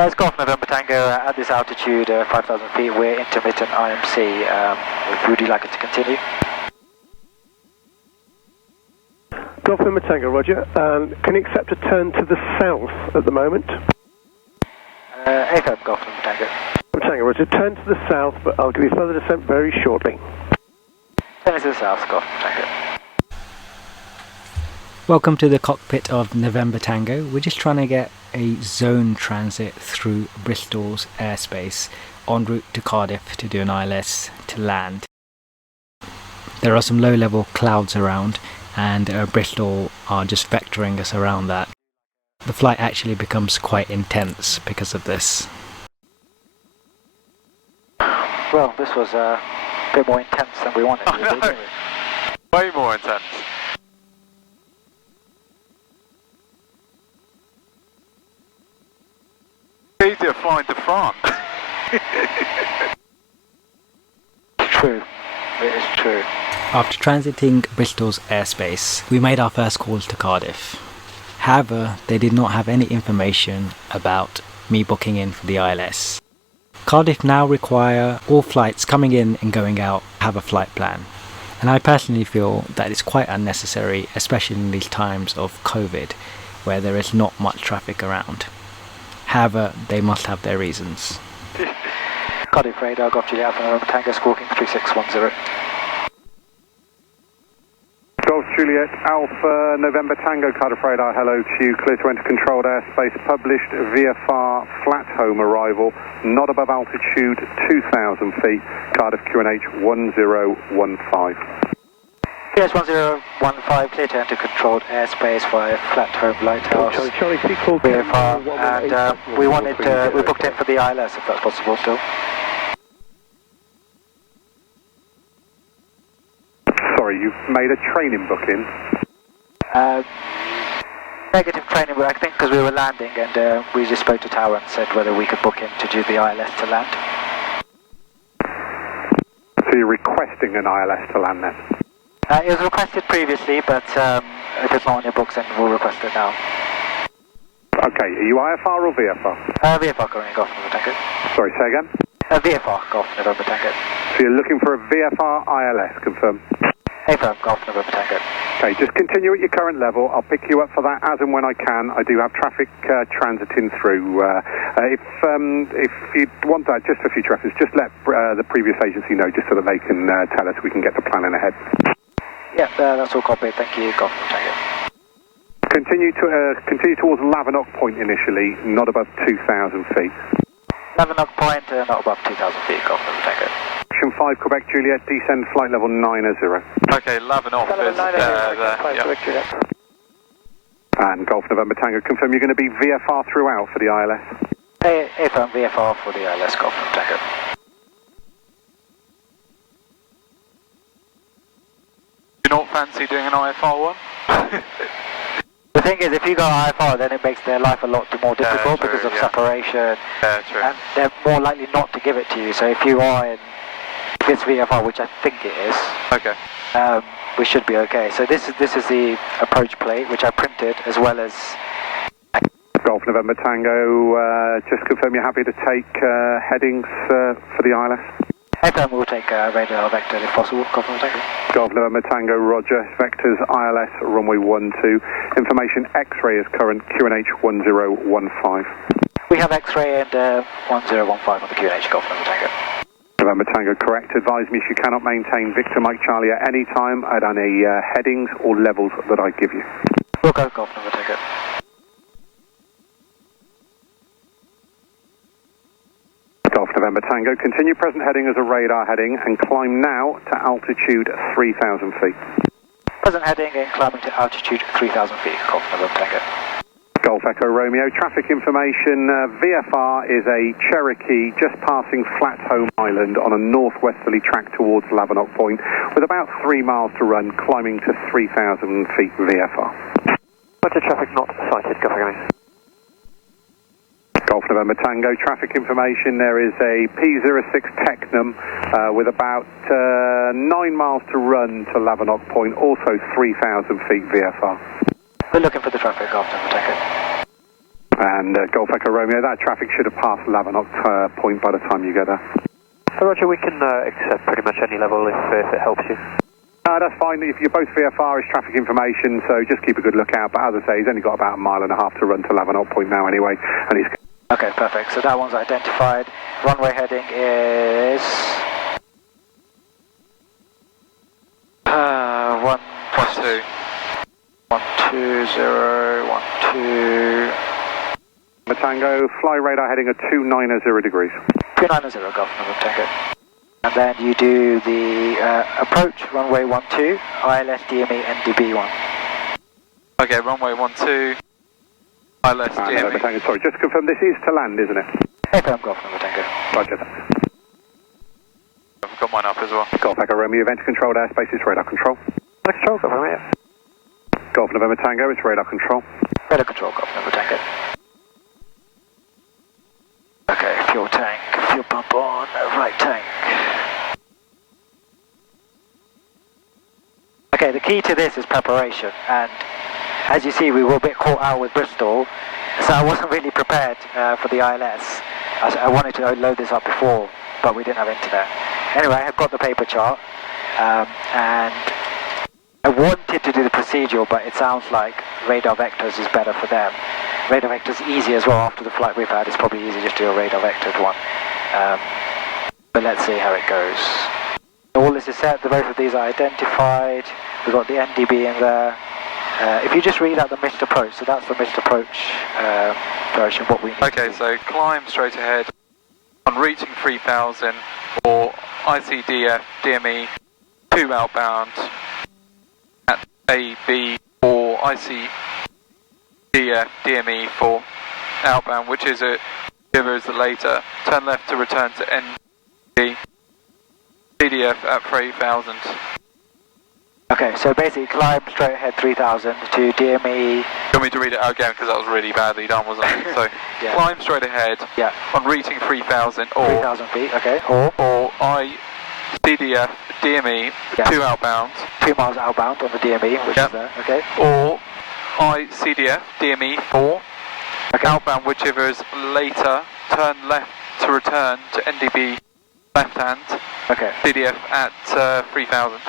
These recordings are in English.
It's Golf November Tango at this altitude, 5,000 feet. We're intermittent IMC. Would you like it to continue? Golf November Tango, roger. Can you accept a turn to the south at the moment? AFM Golf November Tango. Tango, roger. Turn to the south, but I'll give you further descent very shortly. Turn to the south, Golf November Tango. Welcome to the cockpit of November Tango. We're just trying to get a zone transit through Bristol's airspace en route to Cardiff to do an ILS to land. There are some low-level clouds around, and Bristol are just vectoring us around that. The flight actually becomes quite intense because of this. Well, this was a bit more intense than we wanted. Way more intense. Easier flying to France. True. It is true. After transiting Bristol's airspace, we made our first calls to Cardiff. However, they did not have any information about me booking in for the ILS. Cardiff now require all flights coming in and going out have a flight plan. And I personally feel that it's quite unnecessary, especially in these times of COVID, where there is not much traffic around. However, they must have their reasons. Cardiff radar, Golf Juliet Alpha November Tango, squawking 3610. Golf Juliet Alpha November Tango, Cardiff radar, hello to you, clear to enter controlled airspace, published VFR flat home arrival, not above altitude 2,000 feet, Cardiff QNH 1015. PS 1015, clear to enter controlled airspace via flat home lighthouse. Charlie, call VFR, and we booked in for the ILS if that's possible still. Sorry, you've made a training booking? Negative training, but I think because we were landing and we just spoke to Tower and said whether we could book in to do the ILS to land. So you're requesting an ILS to land then? It was requested previously, but if it's not on your books, then we'll request it now. Okay, are you IFR or VFR? VFR currently, Golf November Tango. Sorry, say again? VFR, Golf November Tango. So you're looking for a VFR ILS, confirm? AFM, Golf November Tango. Okay, just continue at your current level. I'll pick you up for that as and when I can. I do have traffic transiting through. If you want that, just for future reference, just let the previous agency know, just so that they can tell us we can get the planning ahead. Yeah, that's all copied. Thank you, Golf November Tango. Continue towards Lavernock Point initially, not above 2,000 feet. Lavernock Point, not above 2,000 feet, Golf November Tango. Action 5 Quebec Juliet, descend flight level 90. Okay, Lavernock is there. And Golf November Tango, confirm you're going to be VFR throughout for the ILS? AFM VFR for the ILS, Golf November Tango. Do you not fancy doing an IFR one? The thing is, if you go IFR, then it makes their life a lot more difficult because of separation. Yeah, true. And they're more likely not to give it to you. So if you are in this VFR, which I think it is, Okay. we should be okay. So this is the approach plate, which I printed, as well as... Golf November Tango, just confirm you're happy to take headings for the ILS? AFM will take radar vector if possible, Golf November Tango. Golf November Tango, roger. Vectors ILS, runway 12. Information X-ray is current, QNH 1015. We have X-ray and 1015 on the QNH, Golf November Tango. November Tango, correct. Advise me if you cannot maintain Victor Mike Charlie at any time at any headings or levels that I give you. We'll go, Golf November Tango. Golf November Tango, continue present heading as a radar heading and climb now to altitude 3,000 feet. Present heading and climbing to altitude 3,000 feet, Golf November Tango. Golf Echo Romeo, traffic information, VFR is a Cherokee just passing Flathome Island on a northwesterly track towards Lavernock Point with about 3 miles to run, climbing to 3,000 feet VFR. Roger, traffic not sighted, Golf Echo. Golf November Tango, traffic information, there is a P06 Technam with about 9 miles to run to Lavernock Point, also 3,000 feet VFR. We're looking for the traffic, Golf November Tango. And Golf Echo Romeo, that traffic should have passed Lavernock point by the time you get there. Roger, we can accept pretty much any level if it helps you. That's fine. If you're both VFR, it's traffic information, so just keep a good lookout. But as I say, he's only got about a mile and a half to run to Lavernock point now anyway. And he's... Okay, perfect. So that one's identified. Runway heading is... 1-2. 120, 12. Tango, fly radar heading at 290 degrees. 290 Golf November Tango. And then you do the approach, runway 12, ILS, DME, NDB1. Okay, runway 12, ILS, DME. Tango, sorry, just to confirm, this is to land, isn't it? FM Golf November Tango. Roger, thanks. I've got mine up as well. Golf Echo Romeo, event controlled airspace, it's radar control. Control, Golf Romeo. Golf November Tango, it's radar control. Radar control, Golf November Tango. Okay, fuel tank, fuel pump on, right tank. Okay, the key to this is preparation, and as you see, we were a bit caught out with Bristol, so I wasn't really prepared for the ILS. I wanted to load this up before, but we didn't have internet. Anyway, I have got the paper chart, and I wanted to do the procedural, but it sounds like radar vectors is better for them. Radar vectors easy as well. After the flight we've had, it's probably easy just to do a radar vectored one. But let's see how it goes. All this is set, both of these are identified. We've got the NDB in there. If you just read out the missed approach, so that's the missed approach version, what we need. Okay, so climb straight ahead on reaching 3000 or ICDF DME 2 outbound at AB or ICDF DME 4 outbound, whichever is the later. Turn left to return to ND CDF at 3000. Okay, so basically climb straight ahead 3000 to DME. You want me to read it out again because that was really badly done, wasn't it? So yeah. Climb straight ahead on reaching 3000 or 3000 feet, okay. Or ICDF DME 2 outbound. 2 miles outbound on the DME, which is there, okay. Or ICDF DME 4 outbound, whichever is later. Turn left to return to NDB left hand. Okay. CDF at 3000.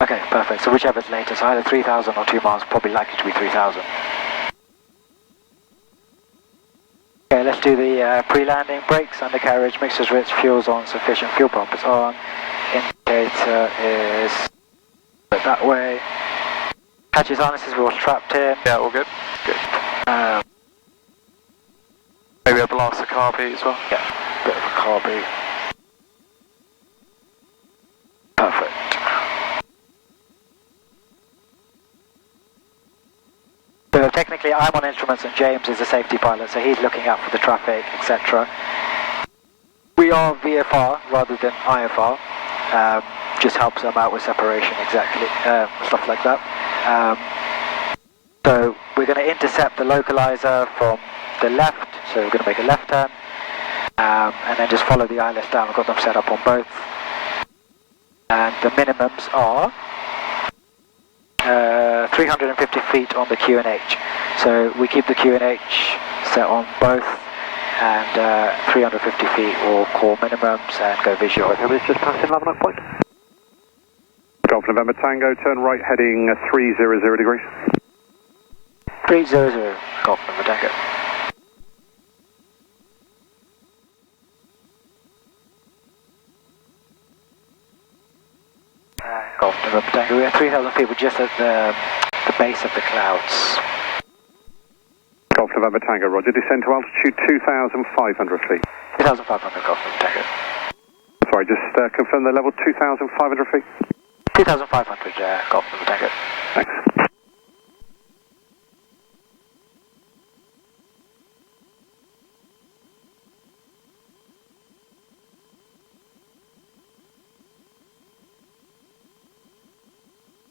Okay, perfect. So whichever is later, so either 3000 or 2 miles, probably likely to be 3000. Okay, let's do the pre-landing brakes, undercarriage, mixers rich, fuel's on, sufficient fuel pump is on. Indicator is that way. Hatches, harnesses, we're all strapped in. Yeah, all good. Good. Maybe a blast of carb heat as well. Yeah, bit of a carby. Perfect. So technically I'm on instruments and James is the safety pilot, so he's looking out for the traffic, etc. We are VFR rather than IFR, just helps them out with separation, exactly, stuff like that. So we're going to intercept the localizer from the left, so we're going to make a left turn, and then just follow the ILS down. We've got them set up on both. And the minimums are 350 feet on the QNH. So we keep the QNH set on both, and 350 feet or core minimums, and go visual. It's just passing Lavernock Point. Golf November Tango, turn right heading 300 degrees. 300, Golf November Tango. Golf November Tango, we're at 3,000 feet, we're just at the base of the clouds. Golf November Tango, roger, descend to altitude 2,500 feet. 2,500, Golf November Tango. Sorry, just confirm the level 2,500 feet. 2,500, Golf November Tango. Thanks.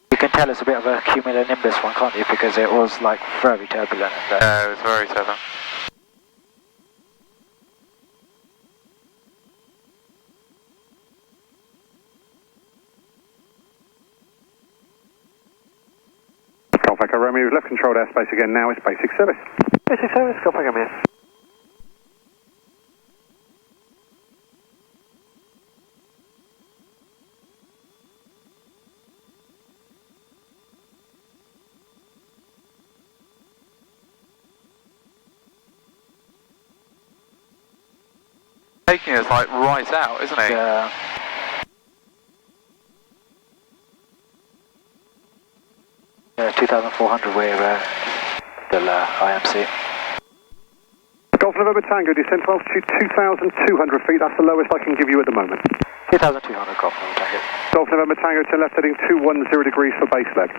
You can tell it's a bit of a cumulonimbus one, can't you? Because it was like very turbulent. Yeah, it was very turbulent. Golf Echo Romeo, left controlled airspace again now, it's basic service. Basic service, copy, come here. Taking us like right out, isn't he? Yeah. Yeah, 2,400, we're still IMC. Golf November Tango, descent to altitude 2,200 feet. That's the lowest I can give you at the moment. 2,200, Golf November Tango. Golf November Tango, turn left heading 210 degrees for base leg.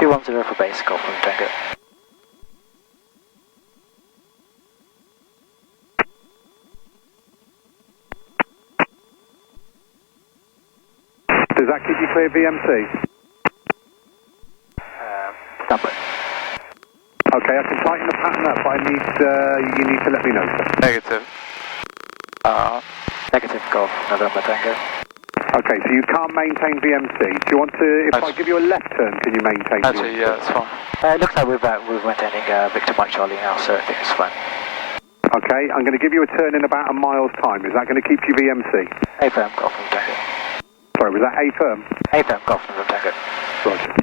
210 for base, Golf November Tango. Does that keep you clear VMC? Standby. Okay, I can tighten the pattern up, but you need to let me know, sir. Negative. Negative, Golf November Tango. Okay, so you can't maintain VMC. Do you want to, if I give you a left turn, can you maintain Actually, VMC? yeah, that's fine. It looks like we're maintaining Victor Mike Charlie now, so I think it's fine. Okay, I'm going to give you a turn in about a mile's time. Is that going to keep you VMC? A firm, Golf November Tango. Sorry, was that A firm? A firm, Golf November Tango. Roger.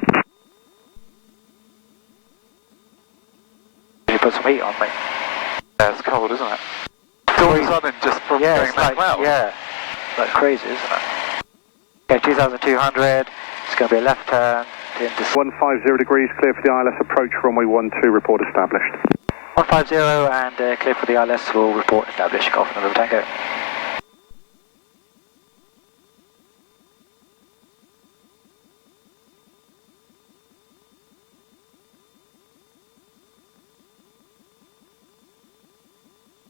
Can you put some heat on, mate? Yeah, it's cold, isn't it? All of a sudden, just from Yeah, going it's that like, cloud. yeah, like crazy, isn't it? Okay, 2,200, it's going to be a left turn. Into 150 degrees, clear for the ILS approach, runway 12, report established. 150 and clear for the ILS, will report established, Golf November Tango.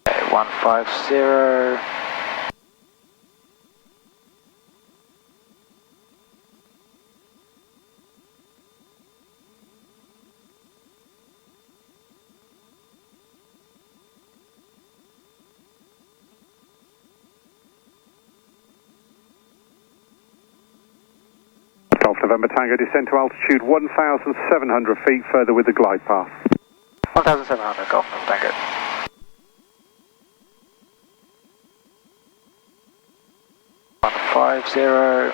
Okay, 150. Golf November Tango, descend to altitude 1,700 feet, further with the glide path. 1,700, Golf November Tango. Five zero.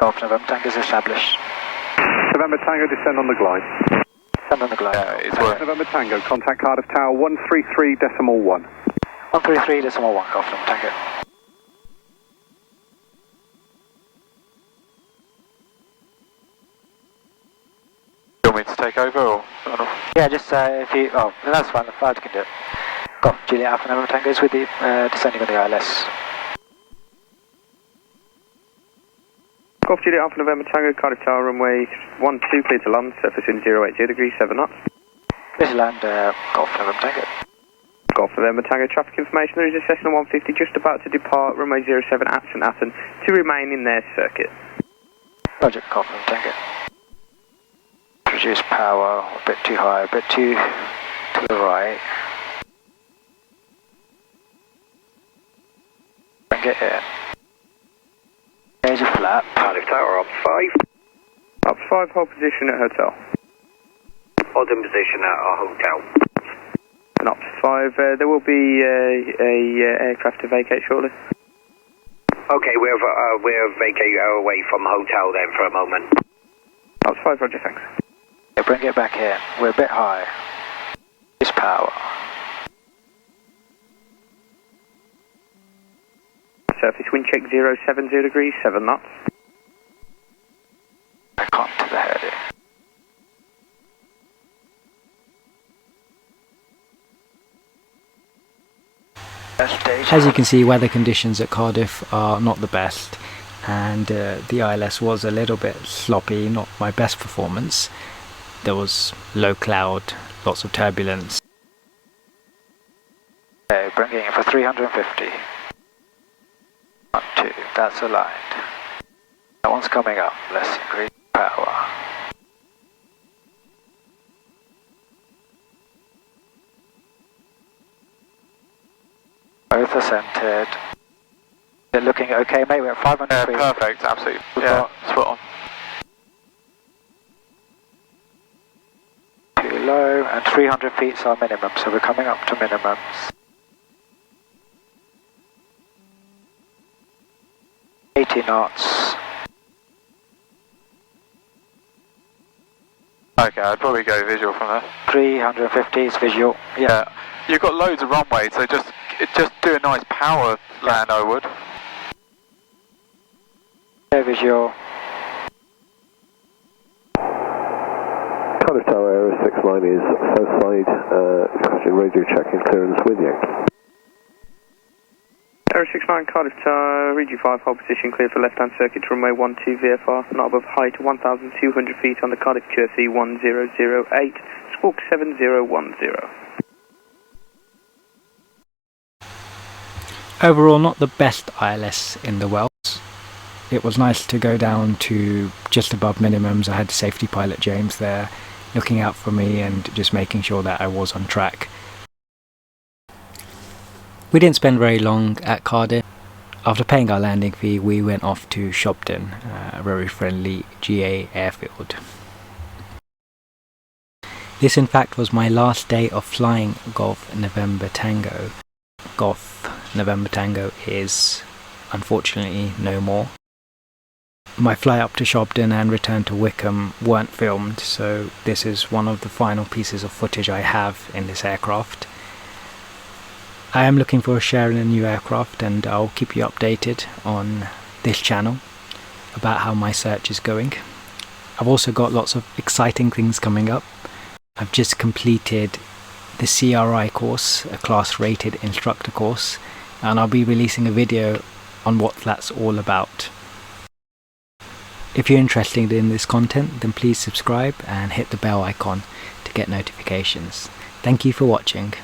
Golf November Tango is established. November Tango, descend on the glide. Send on the glide. Yeah, it's Golf working. November Tango, contact Cardiff Tower 133.1. 133.1, Golf November Tango. Do you want me to take over or? Yeah, just if you. Oh, that's fine. The flight can do it. Golf Juliet Alpha November Tango is with you, descending on the ILS. Golf Juliet Alpha November Tango, Cardiff Tower, runway 12, clear to land, surface in 080 degrees, 7 knots. This is land, Golf November Tango. Golf November Tango, traffic information, there is a Cessna 150 just about to depart, runway 07 at St Athan, to remain in their circuit. Roger, Golf November Tango. Reduce power, a bit too high, a bit too to the right. Bring it in. There's a flap. Cardiff Tower, up 5. Up 5, hold position at hotel. Hold in position at our hotel. And up 5, there will be a aircraft to vacate shortly. Okay, we'll vacate away from the hotel then for a moment. Up 5, roger, thanks. Yeah, bring it back in. We're a bit high. Reduce power. Surface wind check 070 degrees, 7 knots. Back onto the heading. As you can see, weather conditions at Cardiff are not the best, and the ILS was a little bit sloppy, not my best performance. There was low cloud, lots of turbulence. Okay, bring it in for 350. 1, 2, that's aligned. That one's coming up, less than green. Power. Both are centered. They're looking okay, mate. We're at 500 feet. Perfect, absolutely. Yeah, spot on. Too low, and 300 feet is our minimum, so we're coming up to minimums. $80 knots. Okay, I'd probably go visual from there. 350 is visual. Yeah. You've got loads of runway, so just do a nice power land, I would. Yeah, visual. Cardiff Tower, Aero 69 is south side, question radio check and clearance with you. Aero 69 Cardiff Tower, read you 5, hold position clear for left-hand circuit to runway 12 VFR, not above height 1,200 feet on the Cardiff QFE 1008, squawk 7010. Overall, not the best ILS in the world. It was nice to go down to just above minimums. I had safety pilot James there looking out for me and just making sure that I was on track. We didn't spend very long at Cardiff. After paying our landing fee, we went off to Shopton, a very friendly GA airfield. This in fact was my last day of flying Golf November Tango. Golf November Tango is unfortunately no more. My flight up to Shopton and return to Wickham weren't filmed, so this is one of the final pieces of footage I have in this aircraft. I am looking for a share in a new aircraft, and I'll keep you updated on this channel about how my search is going. I've also got lots of exciting things coming up. I've just completed the CRI course, a class rated instructor course, and I'll be releasing a video on what that's all about. If you're interested in this content, then please subscribe and hit the bell icon to get notifications. Thank you for watching.